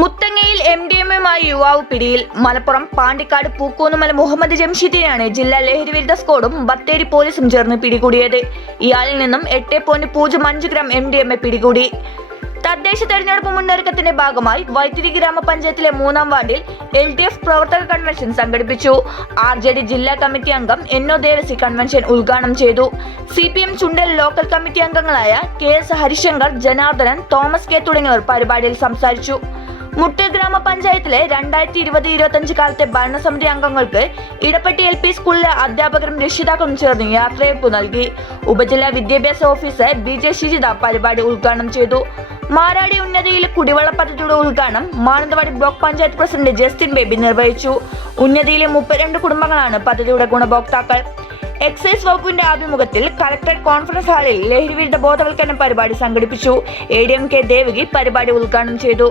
മുത്തങ്ങയിൽ M D എമ്മുമായി യുവാവ് പിടിയിൽ. മലപ്പുറം പാണ്ടിക്കാട് പൂക്കോന്നുമല മുഹമ്മദ് ജംഷീദിനെയാണ് ജില്ലാ ലഹരി വിരുദ്ധ സ്ക്വാഡും ബത്തേരി പോലീസും ചേർന്ന് പിടികൂടിയത്. ഇയാളിൽ നിന്നും എട്ട് പോയിന്റ് പൂജ്യം അഞ്ച് gram M D M A പിടികൂടി. തദ്ദേശ തെരഞ്ഞെടുപ്പ് മുന്നൊരുക്കത്തിന്റെ ഭാഗമായി വൈത്തിരി ഗ്രാമപഞ്ചായത്തിലെ മൂന്നാം വാർഡിൽ എൽ ഡി എഫ് പ്രവർത്തക കൺവെൻഷൻ സംഘടിപ്പിച്ചു. ആർ ജെ ഡി ജില്ലാ കമ്മിറ്റി അംഗം എൻ ഒ ദേവസി കൺവെൻഷൻ ഉദ്ഘാടനം ചെയ്തു. C P M Chundal local committee അംഗങ്ങളായ K S Harishankar Janardhanan Thomas K തുടങ്ങിയവർ പരിപാടിയിൽ സംസാരിച്ചു. മുട്ട് ഗ്രാമപഞ്ചായത്തിലെ രണ്ടായിരത്തി ഇരുപത് ഇരുപത്തഞ്ച് കാലത്തെ ഭരണസമിതി അംഗങ്ങൾക്ക് ഇടപ്പെട്ടി എൽ പി സ്കൂളിലെ അധ്യാപകരും രക്ഷിതാക്കളും ചേർന്ന് യാത്രയപ്പ് നൽകി. ഉപജില്ലാ വിദ്യാഭ്യാസ ഓഫീസർ ബി ജെ ശിജിത പരിപാടി ഉദ്ഘാടനം ചെയ്തു. മാരാടി ഉന്നതിയിൽ കുടിവെള്ള പദ്ധതിയുടെ ഉദ്ഘാടനം Mananthavady block panchayat president Justin Baby നിർവഹിച്ചു. ഉന്നതിയിലെ മുപ്പത്തിരണ്ട് കുടുംബങ്ങളാണ് പദ്ധതിയുടെ ഗുണഭോക്താക്കൾ. എക്സൈസ് വകുപ്പിന്റെ ആഭിമുഖ്യത്തിൽ കളക്ടറേറ്റ് കോൺഫറൻസ് ഹാളിൽ ലഹരിവിരുദ്ധ ബോധവൽക്കരണ പരിപാടി സംഘടിപ്പിച്ചു. A D M K Devaki പരിപാടി ഉദ്ഘാടനം ചെയ്തു.